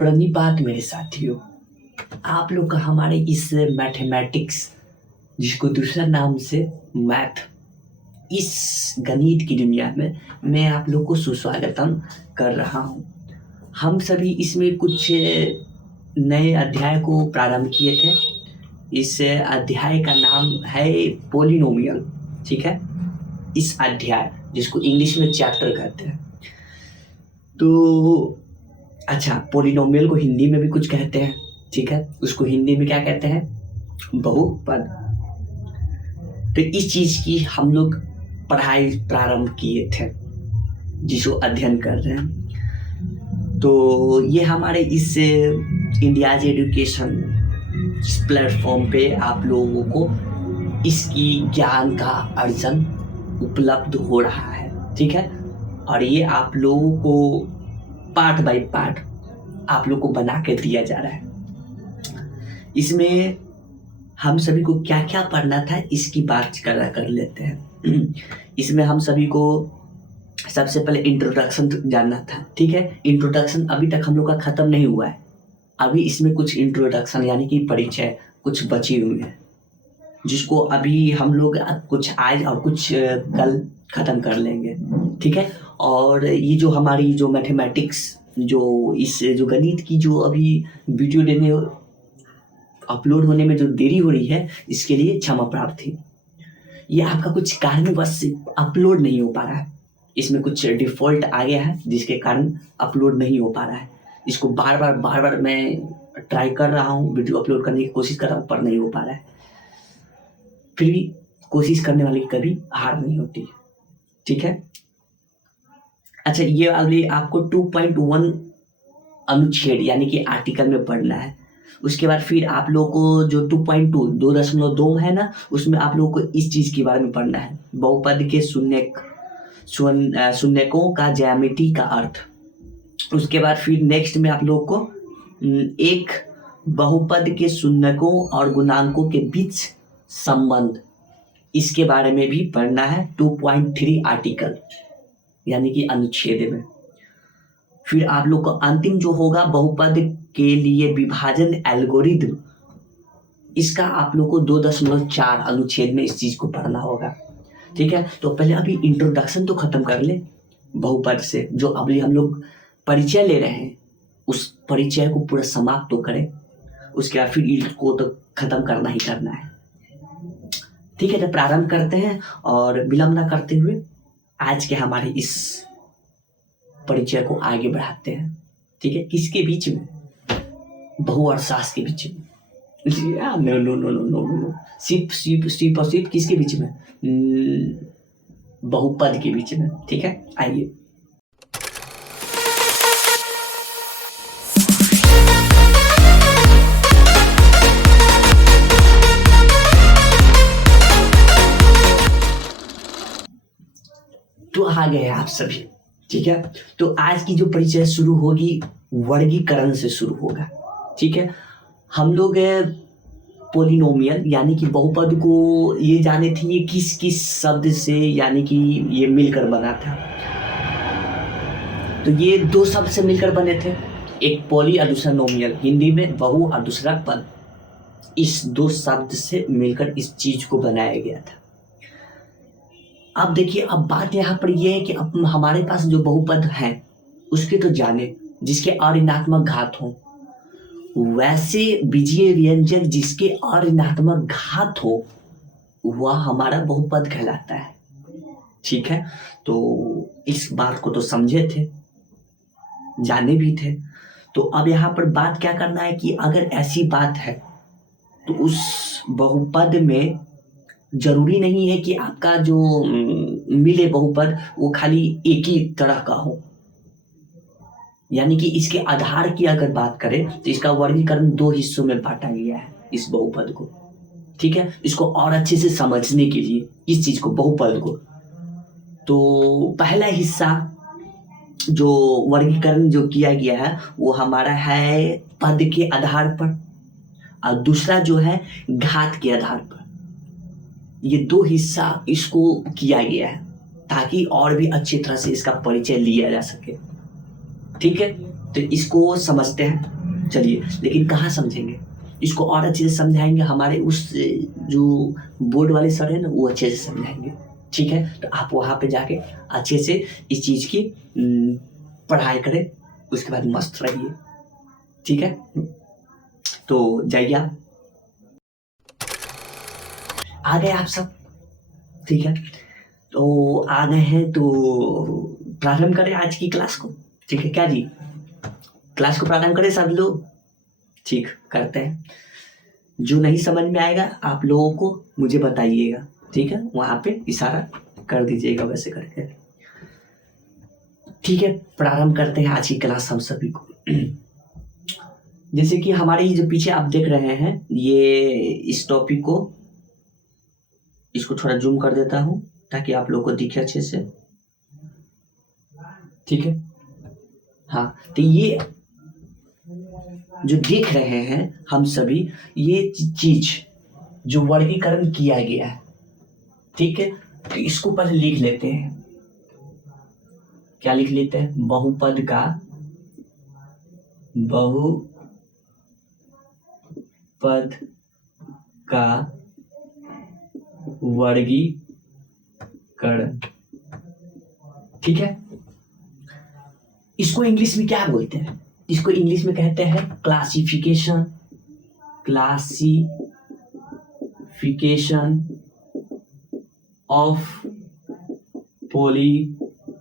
प्रणिपात मेरे साथियों, आप लोग का हमारे इस मैथमेटिक्स, जिसको दूसरा नाम से मैथ, इस गणित की दुनिया में मैं आप लोग को सुस्वागतम कर रहा हूँ। हम सभी इसमें कुछ नए अध्याय को प्रारंभ किए थे। इस अध्याय का नाम है पोलिनोमियल, ठीक है। इस अध्याय, जिसको इंग्लिश में चैप्टर कहते हैं। तो अच्छा, पोलिनोमियल को हिंदी में भी कुछ कहते हैं, ठीक है। उसको हिंदी में क्या कहते हैं? बहुपद। तो इस चीज की हम लोग पढ़ाई प्रारंभ किए थे, जिसको अध्ययन कर रहे हैं। तो ये हमारे इस इंडियाज एजुकेशन प्लेटफॉर्म पे आप लोगों को इसकी ज्ञान का अर्जन उपलब्ध हो रहा है, ठीक है। और ये आप लोगों को पार्ट बाय पार्ट आप लोग को बना के दिया जा रहा है। इसमें हम सभी को क्या क्या पढ़ना था, इसकी बात कर लेते हैं। इसमें हम सभी को सबसे पहले इंट्रोडक्शन जानना था, ठीक है। इंट्रोडक्शन अभी तक हम लोग का खत्म नहीं हुआ है। अभी इसमें कुछ इंट्रोडक्शन यानी कि परिचय कुछ बची हुई है, जिसको अभी हम लोग कुछ आज और कुछ कल खत्म कर लेंगे, ठीक है। और ये जो हमारी जो मैथमेटिक्स, जो गणित की जो अभी वीडियो देने अपलोड होने में जो देरी हो रही है, इसके लिए क्षमा प्रार्थी। ये आपका कुछ कारणवश अपलोड नहीं हो पा रहा है। इसमें कुछ डिफॉल्ट आ गया है, जिसके कारण अपलोड नहीं हो पा रहा है। इसको बार बार मैं ट्राई कर रहा हूँ, वीडियो अपलोड करने की कोशिश कर रहा हूँ, पर नहीं हो पा रहा है। फिर भी कोशिश करने वाले की कभी हार नहीं होती, ठीक है। अच्छा, ये वाली आपको 2.1 अनुच्छेद यानी कि आर्टिकल में पढ़ना है। उसके बाद फिर आप लोगों को जो 2.2 है ना, उसमें आप लोगों को इस चीज के बारे में पढ़ना है, बहुपद के शून्यकों का ज्यामिति का अर्थ। उसके बाद फिर नेक्स्ट में आप लोगों को एक बहुपद के शून्यकों और गुणांकों के बीच संबंध, इसके बारे में भी पढ़ना है 2.3 आर्टिकल यानी कि अनुच्छेद में। फिर आप लोग को अंतिम जो होगा बहुपद के लिए विभाजन एल्गोरिथम, इसका आप लोग को 2.4 अनुच्छेद में इस चीज को पढ़ना होगा, ठीक है। तो पहले अभी इंट्रोडक्शन तो खत्म कर ले बहुपद से, जो अभी हम लोग परिचय ले रहे हैं, उस परिचय को पूरा समाप्त तो करें। उसके बाद फिर इसको तो खत्म करना ही करना है, ठीक है। तो प्रारंभ करते हैं और विलंब ना करते हुए आज के हमारे इस परिचय को आगे बढ़ाते हैं, ठीक है। किसके बीच में? बहु और सास के बीच में। No no no no no no, सिर्फ और सिर्फ किसके बीच में? बहुपद के बीच में, ठीक है। आइए, तो आ गए आप सभी, ठीक है। तो आज की जो परिचय शुरू होगी वर्गीकरण से शुरू होगा, ठीक है। हम लोग पोलिनोमियल यानी कि बहुपद को ये जाने थे, ये किस किस शब्द से यानी कि ये मिलकर बना था। तो ये दो शब्द से मिलकर बने थे, एक पोली और दूसरा नोमियल, हिंदी में बहु और दूसरा पद। इस दो शब्द से मिलकर इस चीज को बनाया गया था। अब देखिए, अब बात यहाँ पर यह है कि अब हमारे पास जो बहुपद है उसके तो जाने, जिसके अऋणात्मक घात हो, वैसे बीजीय व्यंजक जिसके अऋणात्मक घात हो वह हमारा बहुपद कहलाता है, ठीक है। तो इस बात को तो समझे थे, जाने भी थे। तो अब यहाँ पर बात क्या करना है कि अगर ऐसी बात है तो उस बहुपद में जरूरी नहीं है कि आपका जो मिले बहुपद वो खाली एक ही तरह का हो। यानी कि इसके आधार की अगर बात करें तो इसका वर्गीकरण 2 हिस्सों में बांटा गया है इस बहुपद को, ठीक है। इसको और अच्छे से समझने के लिए इस चीज को, बहुपद को, तो पहला हिस्सा जो वर्गीकरण जो किया गया है वो हमारा है पद के आधार पर, और दूसरा जो है घात के आधार पर। ये 2 हिस्सा इसको किया गया है ताकि और भी अच्छी तरह से इसका परिचय लिया जा सके, ठीक है। तो इसको समझते हैं, चलिए, लेकिन कहाँ समझेंगे इसको, और अच्छे से समझाएंगे हमारे उस जो बोर्ड वाले सर हैं ना, वो अच्छे से समझाएंगे। ठीक है, तो आप वहाँ पे जाके अच्छे से इस चीज़ की पढ़ाई करें, उसके बाद मस्त रहिए। ठीक है, तो जाइए, आ गए आप सब। ठीक है, तो आ गए हैं तो प्रारंभ करें आज की क्लास को। ठीक है क्या जी, क्लास को प्रारंभ करें सब लोग। ठीक, करते हैं। जो नहीं समझ में आएगा आप लोगों को मुझे बताइएगा, ठीक है, वहां पे इशारा कर दीजिएगा वैसे करके। ठीक है, प्रारंभ करते हैं आज की क्लास हम सभी को। जैसे कि हमारे ही जो पीछे आप देख रहे हैं, ये इस टॉपिक को, इसको थोड़ा जूम कर देता हूं ताकि आप लोगों को दिखे अच्छे से। ठीक है, हाँ, तो ये जो देख रहे हैं हम सभी, ये चीज जो वर्गीकरण किया गया है, ठीक है, तो इसको पहले लिख लेते हैं। क्या लिख लेते हैं? बहुपद का वर्गीकरण। ठीक है, इसको इंग्लिश में क्या बोलते हैं? इसको इंग्लिश में कहते हैं क्लासिफिकेशन ऑफ पॉलिनोमियल।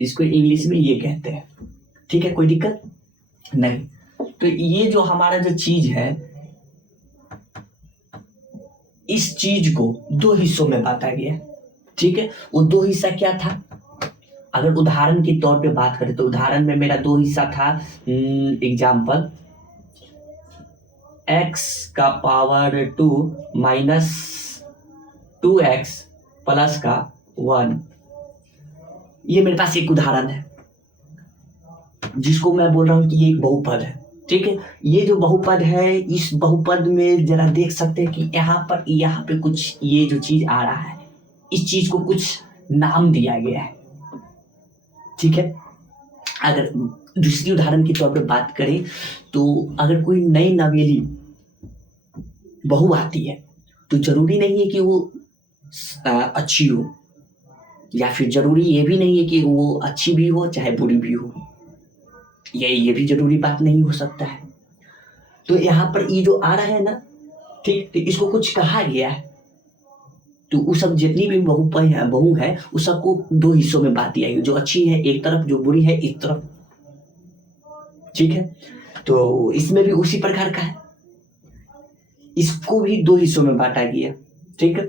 इसको इंग्लिश में ये कहते हैं। ठीक है, कोई दिक्कत नहीं। तो ये जो हमारा जो चीज है, इस चीज को दो हिस्सों में बांटा गया। ठीक है, वो दो हिस्सा क्या था? अगर उदाहरण के तौर पे बात करें तो उदाहरण में मेरा दो हिस्सा था। एग्जाम्पल, x का पावर 2 माइनस 2x प्लस का 1। ये मेरे पास एक उदाहरण है जिसको मैं बोल रहा हूं कि ये एक बहुपद है। ठीक है, ये जो बहुपद है, इस बहुपद में जरा देख सकते हैं कि यहाँ पे कुछ ये जो चीज आ रहा है, इस चीज को कुछ नाम दिया गया है। ठीक है, अगर दूसरी उदाहरण के तौर पे बात करें तो अगर कोई नई नवेली बहू आती है तो जरूरी नहीं है कि वो अच्छी हो, या फिर जरूरी ये भी नहीं है कि वो अच्छी भी हो चाहे बुरी भी हो, ये भी जरूरी बात नहीं हो सकता है। तो यहाँ पर ये जो आ रहा है ना, ठीक, तो इसको कुछ कहा गया है, तो वो सब जितनी भी बहू है उस सबको दो हिस्सों में बांट दिया गया, जो अच्छी है एक तरफ, जो बुरी है एक तरफ। ठीक है, तो इसमें भी उसी प्रकार का है, इसको भी दो हिस्सों में बांटा गया। ठीक है,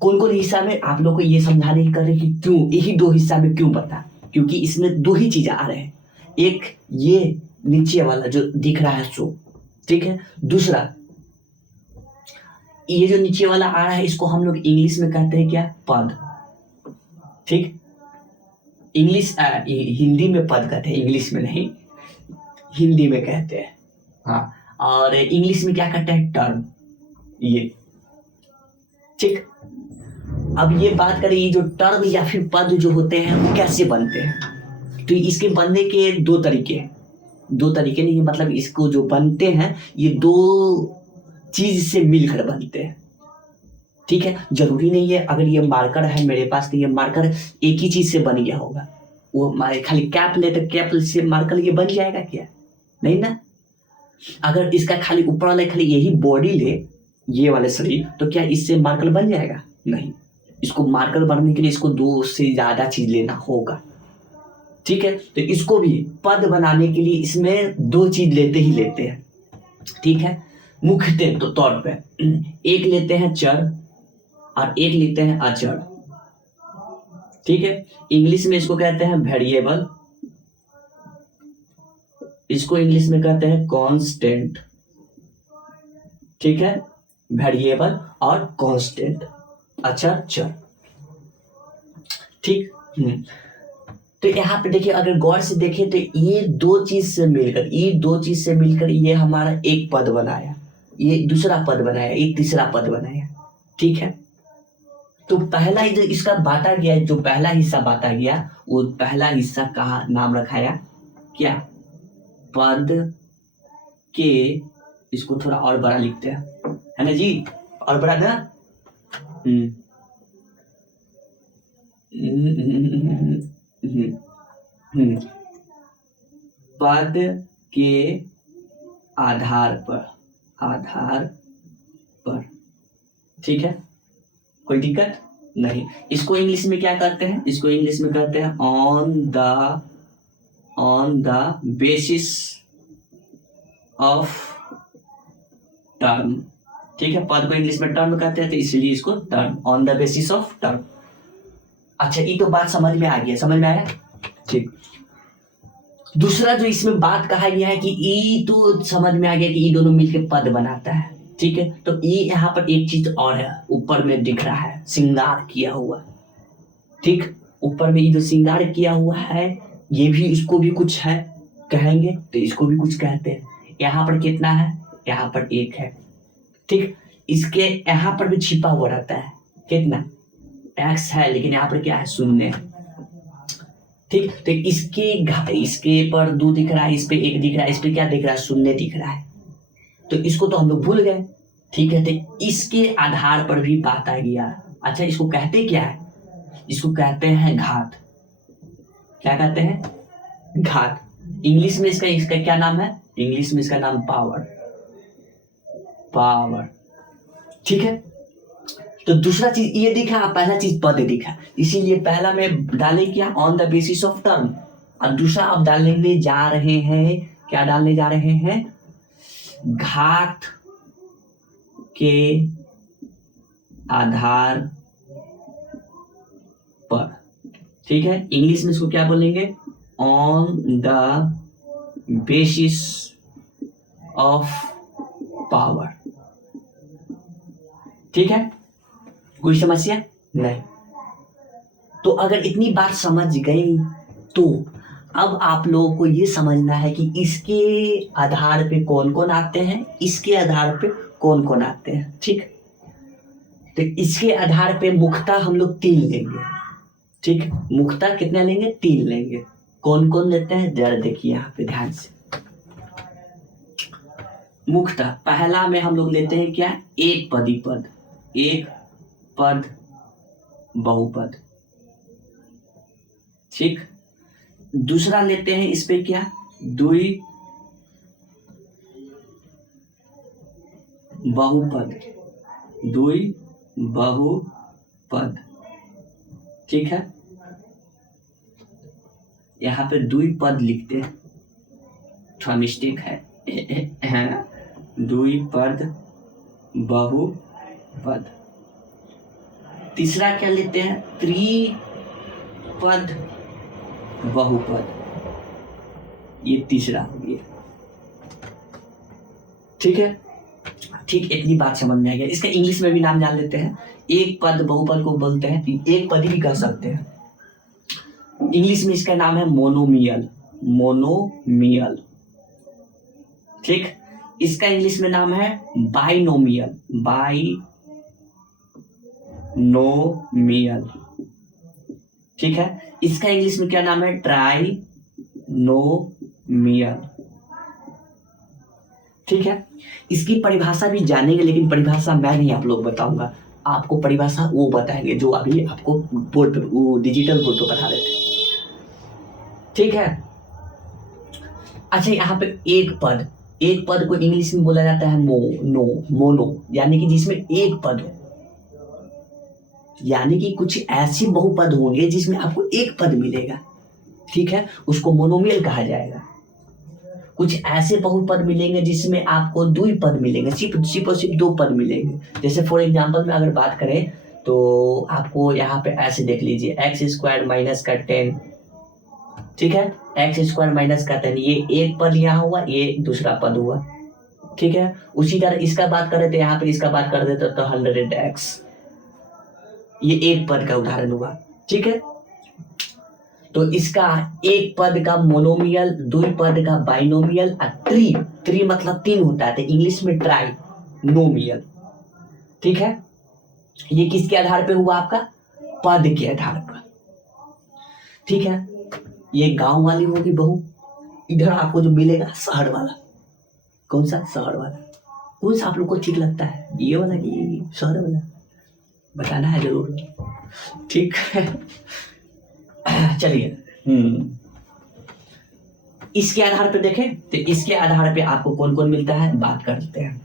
कौन कौन हिस्सा में आप लोग को ये समझाने की कर रहे कि क्यों यही दो हिस्सा में क्यों बता, क्योंकि इसमें दो ही चीजें आ रहे हैं। एक ये नीचे वाला जो दिख रहा है सो, ठीक है, दूसरा ये जो नीचे वाला आ रहा है इसको हम लोग इंग्लिश में कहते हैं क्या? पद। ठीक, हिंदी में पद कहते हैं, इंग्लिश में नहीं, हिंदी में कहते हैं। हाँ, और इंग्लिश में क्या कहते हैं? टर्म। ये ठीक, अब ये बात करें, ये जो टर्म या फिर पद जो होते हैं वो कैसे बनते हैं, तो इसके बनने के दो तरीके नहीं, मतलब इसको जो बनते हैं ये दो चीज से मिलकर बनते हैं। ठीक है, जरूरी नहीं है अगर ये मार्कर है मेरे पास तो ये मार्कर एक ही चीज से बन गया होगा, वो खाली कैप ले तो कैप से मार्कर ये बन जाएगा क्या? नहीं ना। अगर इसका खाली ऊपर वाला खाली यही बॉडी ले, ये वाले शरीर, तो क्या इससे मार्कर बन जाएगा? नहीं, इसको मार्कर बनने के लिए इसको दो से ज्यादा चीज लेना होगा। ठीक है, तो इसको भी पद बनाने के लिए इसमें दो चीज लेते हैं। ठीक है, मुख्यतः तो तौर पे एक लेते हैं चर और एक लेते हैं अचर। ठीक है, इंग्लिश में इसको कहते हैं वेरिएबल, इसको इंग्लिश में कहते हैं कांस्टेंट। ठीक है, वेरिएबल और कांस्टेंट, अचर चर। ठीक, तो यहाँ पे देखिए, अगर गौर से देखें तो ये दो चीज से मिलकर ये हमारा एक पद बनाया, ये दूसरा पद बनाया, ये तीसरा पद बनाया। ठीक है, तो पहला जो इसका बांटा गया, जो पहला हिस्सा बांटा गया, वो पहला हिस्सा का नाम रखाया क्या? पद के, इसको थोड़ा और बड़ा लिखते हैं, है ना जी, और बड़ा ना। पद के आधार पर, ठीक है, कोई दिक्कत नहीं। इसको इंग्लिश में क्या कहते हैं? इसको इंग्लिश में कहते हैं on the basis of term, ठीक है। पद को इंग्लिश में टर्म कहते हैं, तो इसलिए इसको term, on the basis of term. अच्छा, ये तो बात समझ में आ गया, समझ में आया, ठीक। दूसरा जो इसमें बात कहा गया है कि ई, तो समझ में आ गया कि ई दोनों मिलकर पद बनाता है, ठीक है। तो ई यहाँ पर एक चीज और है, ऊपर में दिख रहा है श्रृंगार किया हुआ, ठीक। ऊपर में ये जो श्रृंगार किया हुआ है, ये भी, इसको भी कुछ है कहेंगे, तो इसको भी कुछ कहते हैं। यहाँ पर कितना है? यहाँ पर एक है, ठीक। इसके यहाँ पर भी छिपा हुआ रहता है, कितना? एक्स है, लेकिन यहाँ पर क्या है? शून्य, ठीक। तो इसके पर 2 दिख रहा है, इस पे 1 दिख रहा है, इस पे क्या दिख रहा है? शून्य दिख रहा है। तो इसको तो हम लोग भूल गए, ठीक है। तो इसके आधार पर भी बांटा गया। अच्छा, इसको कहते क्या है? इसको कहते हैं घात। क्या कहते हैं? घात। इंग्लिश में इसका क्या नाम है? इंग्लिश में इसका नाम पावर, ठीक है। तो दूसरा चीज ये दिखा, पहला चीज पद दिखा, इसीलिए पहला में डाले क्या? On the basis of term, और दूसरा अब डालने जा रहे हैं, क्या डालने जा रहे हैं? घात के आधार पर, ठीक है। इंग्लिश में इसको क्या बोलेंगे? On the basis of power, ठीक है। कोई समस्या नहीं? तो अगर इतनी बात समझ गई, तो अब आप लोगों को ये समझना है कि इसके आधार पे कौन कौन आते हैं, इसके आधार पे कौन कौन आते हैं, ठीक। तो इसके आधार पे मुख्यतः हम लोग 3 लेंगे, ठीक। मुख्यतः कितने लेंगे? 3 लेंगे। कौन कौन लेते हैं जरा देखिए यहाँ पे ध्यान से। मुख्यतः पहला में हम लोग लेते हैं क्या? एक पदी पद, एक पद बहुपद, ठीक। दूसरा लेते हैं इस पे क्या? द्वि बहुपद, द्वि बहुपद, ठीक है। यहाँ पे द्विपद लिखते हैं, थोड़ा मिस्टेक है, द्विपद बहुपद। तीसरा क्या लेते हैं? त्रिपद बहुपद, ये तीसरा हो गया, ठीक है। ठीक, इतनी बात समझ में आ गया। इसका इंग्लिश में भी नाम जान लेते हैं। एक पद बहुपद को बोलते हैं, एक पद भी कह सकते हैं। इंग्लिश में इसका नाम है मोनोमियल, ठीक। इसका इंग्लिश में नाम है बाइनोमियल, ठीक है। इसका इंग्लिश में क्या नाम है? ट्राइनोमियल, ठीक है। इसकी परिभाषा भी जानेंगे, लेकिन परिभाषा मैं नहीं आप लोग बताऊंगा, आपको परिभाषा वो बताएंगे जो अभी आपको बोर्ड पे, वो डिजिटल बोर्ड पे बता रहे थे, ठीक है। अच्छा, यहाँ पे एक पद को इंग्लिश में बोला जाता है मोनो, यानी कि जिसमें एक पद हो, यानी कि कुछ ऐसे बहुपद होंगे जिसमें आपको एक पद मिलेगा, ठीक है, उसको मोनोमियल कहा जाएगा। कुछ ऐसे बहुपद मिलेंगे जिसमें आपको द्विपद मिलेंगे, सिर्फ 2 पद मिलेंगे। जैसे फॉर एग्जांपल में अगर बात करें तो आपको यहाँ पे ऐसे देख लीजिए, x² माइनस का 10, ठीक है, x² माइनस का 10, ये एक पद यहाँ हुआ, ये दूसरा पद हुआ, ठीक है। उसी तरह इसका बात करें तो यहाँ पे इसका बात कर देते तो 100x, ये एक पद का उदाहरण हुआ, ठीक है। तो इसका एक पद का मोनोमियल, द्विपद का बाइनोमियल, और त्रि मतलब 3 होता है, तो इंग्लिश में ट्राइनोमियल, ठीक है। ये किसके आधार पे हुआ आपका? पद के आधार पर। ठीक है, ये गांव वाली होगी बहू, इधर आपको जो मिलेगा शहर वाला। कौन सा? शहर वाला। कौन सा आप लोग को ठीक लगता है, ये वाला कि ये शहर वाला? बताना है जरूर। ठीक है, चलिए इसके आधार पे देखें तो इसके आधार पे आपको कौन कौन मिलता है बात करते हैं।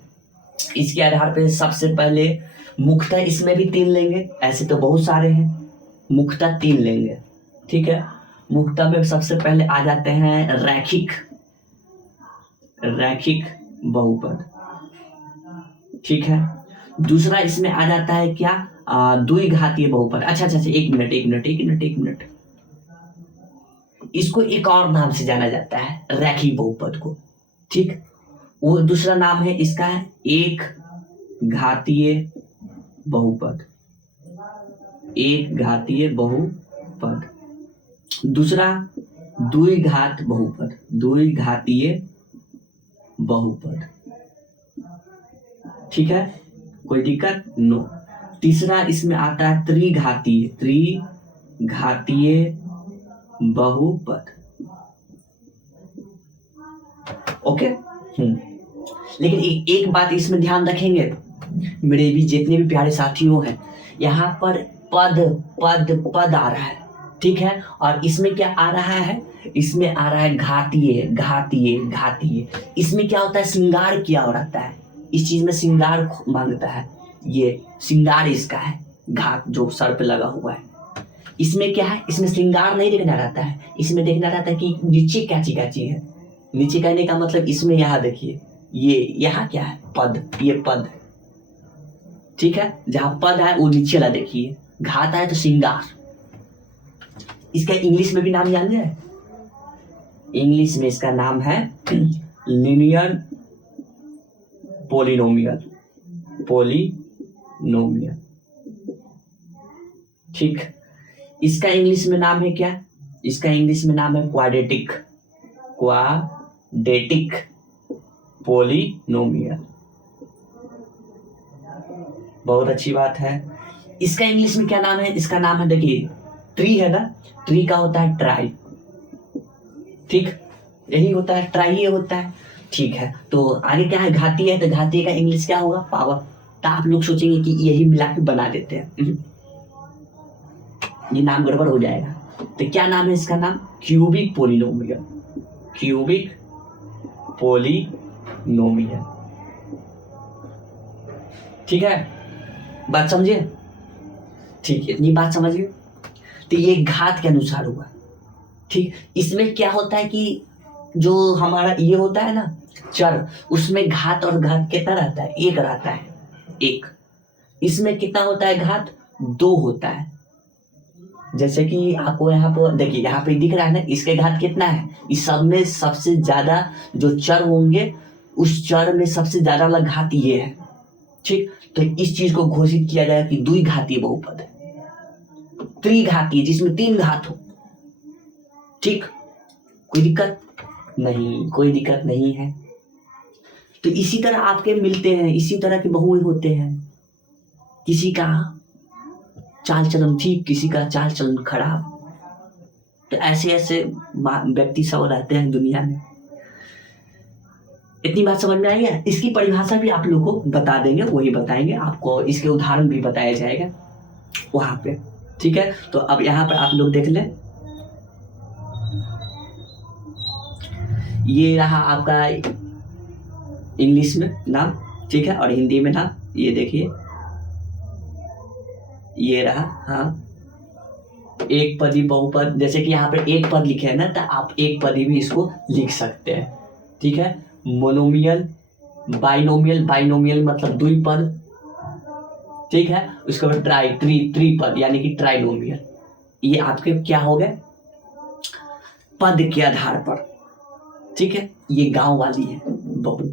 इसके आधार पे सबसे पहले मुख्यतः इसमें भी 3 लेंगे, ऐसे तो बहुत सारे हैं, मुख्यतः 3 लेंगे। ठीक है, मुख्यतः में सबसे पहले आ जाते हैं रैखिक बहुपद। ठीक है, दूसरा इसमें आ जाता है क्या? द्विघातीय बहुपद। अच्छा, एक मिनट, इसको एक और नाम से जाना जाता है रैखिक बहुपद को। ठीक, वो दूसरा नाम है इसका एक घातीय बहुपद। दूसरा द्विघातीय बहुपद। ठीक है, कोई दिक्कत? नो। तीसरा इसमें आता है त्रिघातीय बहुपद। ओके। लेकिन एक बात इसमें ध्यान रखेंगे मेरे भी जितने भी प्यारे साथियों हैं, यहाँ पर पद आ रहा है। ठीक है, और इसमें क्या आ रहा है? इसमें आ रहा है घातीय। इसमें क्या होता है? श्रृंगार किया हो रहता है, इस चीज में श्रृंगार मांगता है। ये श्रृंगार इसका है, घात जो सर पे लगा हुआ है। इसमें क्या है? इसमें श्रृंगार नहीं देखना रहता है, इसमें देखना रहता है कि नीचे क्या चीज है। नीचे कहने का मतलब इसमें यहाँ देखिए, ये यहाँ क्या है? पद, ये पद। ठीक है, जहां पद है वो नीचे वाला देखिए, घात है तो श्रृंगार। इसका इंग्लिश में भी नाम जान जाए, इंग्लिश में इसका नाम है लीनियर पोलिनोमियल। ठीक, इसका इंग्लिश में नाम है क्या? इसका इंग्लिश में नाम है क्वाड्रेटिक पोलिनोमियल। बहुत अच्छी बात है। इसका इंग्लिश में क्या नाम है? इसका नाम है, देखिए ट्री है ना, ट्री का होता है ट्राई। ठीक, यही होता है, ट्राई ये होता है। ठीक है, तो आगे क्या है? घातीय है, तो घातीय का इंग्लिश क्या होगा? पावर। तो आप लोग सोचेंगे कि यही मिला के बना देते हैं, ये नाम गड़बड़ हो जाएगा। तो क्या नाम है इसका? नाम क्यूबिक पोलिनोमियल। ठीक है, बात समझिए? ठीक है, इतनी बात समझिए। तो ये घात के अनुसार हुआ। ठीक, इसमें क्या होता है कि जो हमारा ये होता है ना चर, उसमें घात और घात कितना रहता है? 1 रहता है, 1। इसमें कितना होता है? घात 2 होता है। जैसे कि आपको यहाँ पर देखिए, यहाँ पे दिख रहा है ना, इसके घात कितना है? इस सब में सबसे ज्यादा जो चर होंगे, उस चर में सबसे ज्यादा वाला घात ये है। ठीक, तो इस चीज को घोषित किया जाए कि द्विघातीय बहुपद है, त्रिघातीय जिसमें 3 घात हो। ठीक, कोई दिक्कत नहीं है। तो इसी तरह आपके मिलते हैं, इसी तरह के बहु होते हैं। किसी का चाल चलन ठीक, किसी का चाल चलन खराब। तो ऐसे व्यक्ति सब रहते हैं दुनिया में। इतनी बात समझ में आई है? इसकी परिभाषा भी आप लोग को बता देंगे, वही बताएंगे आपको, इसके उदाहरण भी बताया जाएगा वहां पे। ठीक है, तो अब यहाँ पर आप लोग देख लें, ये रहा आपका इंग्लिश में नाम। ठीक है, और हिंदी में नाम ये देखिए, ये रहा। हाँ, एक पदी बहुपद, जैसे कि यहाँ पर एक पद लिखे है ना, तो आप एक पदी भी इसको लिख सकते हैं। ठीक है, मोनोमियल, बाइनोमियल मतलब द्विपद। ठीक है, उसके बाद त्रिपद यानी कि ट्राइनोमियल। ये आपके क्या हो गए? पद के आधार पर। ठीक है, ये गांव वाली है बहू,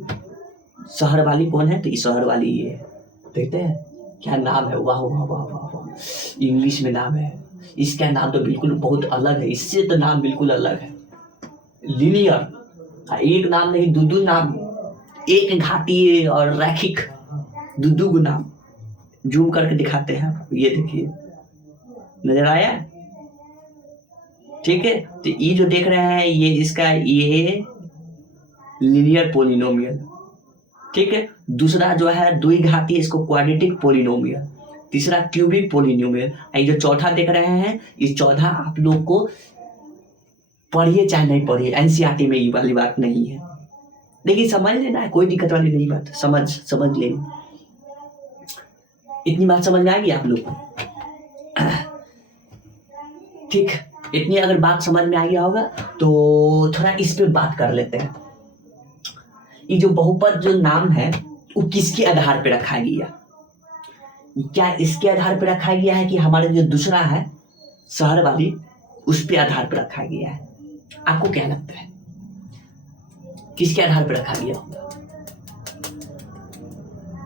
शहर वाली कौन है? तो ये शहर वाली ये है। देखते हैं क्या नाम है? वाह वाह वाह वाह वाह, इंग्लिश में नाम है। इसका नाम तो बिल्कुल बहुत अलग है, इससे तो नाम बिल्कुल अलग है, लीनियर। एक नाम नहीं, 2 नाम, एक घातीय और रैखिक, 2 नाम। जूम करके दिखाते हैं आपको, ये देखिए, नजर आया? ठीक है, तो ये जो देख रहे हैं ये इसका ये लीनियर पोलिनोमियल, ठीक है। दूसरा जो है द्विघाती, इसको क्वाड्रेटिक पोलिनोमियल। तीसरा क्यूबिक पोलिनोमियल। ये जो चौथा देख रहे हैं, ये चौथा आप लोग को पढ़िए चाहे नहीं पढ़िए, एनसीईआरटी में ये वाली बात नहीं है, लेकिन समझ लेना है, कोई दिक्कत वाली नहीं बात, समझ लेंगे। इतनी बात समझ में आ गई आप लोग को? ठीक, इतनी अगर बात समझ में आ गया होगा तो थोड़ा इस पे बात कर लेते हैं। ये जो बहुपद जो नाम है वो किसके आधार पे रखा गया? क्या इसके आधार पे रखा गया है कि हमारे जो दूसरा है शहर वाली, उस पे आधार पे रखा गया है? आपको क्या लगता है किसके आधार पे रखा गया होगा?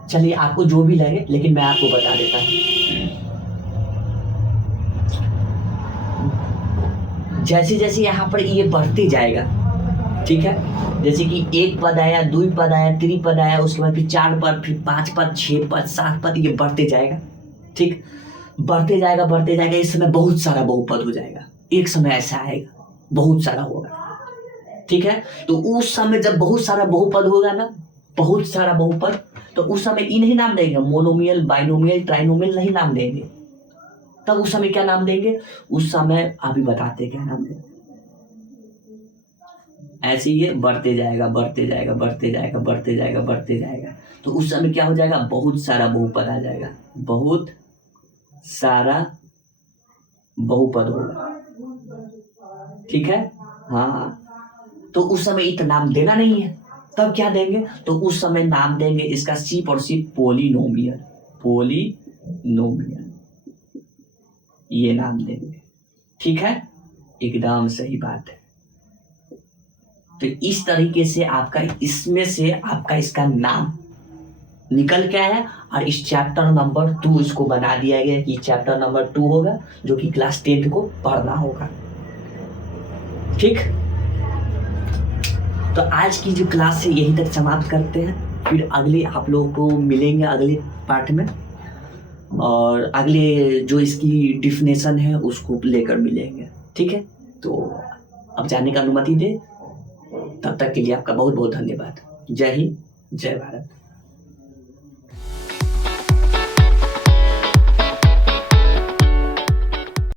चलिए आपको जो भी लगे, लेकिन मैं आपको बता देता हूं। जैसे जैसे यहाँ पर ये बढ़ते जाएगा, ठीक है, जैसे कि एक पद आया, दो पद आया, त्रिपद आया, उसके बाद फिर 4 पद, फिर 5 पद, 6 पद, 7 पद, ये बढ़ते जाएगा। ठीक, बढ़ते जाएगा। इस समय बहुत सारा बहुपद हो जाएगा। एक समय ऐसा आएगा बहुत सारा होगा, ठीक है। तो उस समय जब बहुत सारा बहुपद होगा ना, बहुत सारा बहुपद, तो उस समय ये नहीं नाम देंगे मोनोमियल, बाइनोमियल, ट्राइनोमियल नहीं नाम देंगे। तब उस समय क्या नाम देंगे? उस समय अभी बताते क्या नाम देंगे। ऐसे ये बढ़ते जाएगा। तो उस समय क्या हो जाएगा? बहुत सारा बहुपद आ जाएगा, बहुत सारा बहुपद होगा, ठीक है। हाँ, तो उस समय इतना नाम देना नहीं है, तब क्या देंगे? तो उस समय नाम देंगे इसका सिर्फ और सिर्फ पोलिनोमियल, ये नाम देंगे, ठीक है। एकदम सही बात है। तो इस तरीके से आपका इसमें से आपका इसका नाम निकल के आया, और इस चैप्टर नंबर 2 इसको बना दिया गया कि चैप्टर नंबर 2 होगा, जो कि क्लास 10 को पढ़ना होगा, ठीक। तो आज की जो क्लास है यहीं तक समाप्त करते हैं, फिर अगले आप लोगों को मिलेंगे अगले पार्ट में, और अगले जो इसकी डिफिनेशन है उसको लेकर मिलेंगे, ठीक है। तो अब जाने का अनुमति दे, तब तक के लिए आपका बहुत बहुत धन्यवाद। जय हिंद, जय भारत।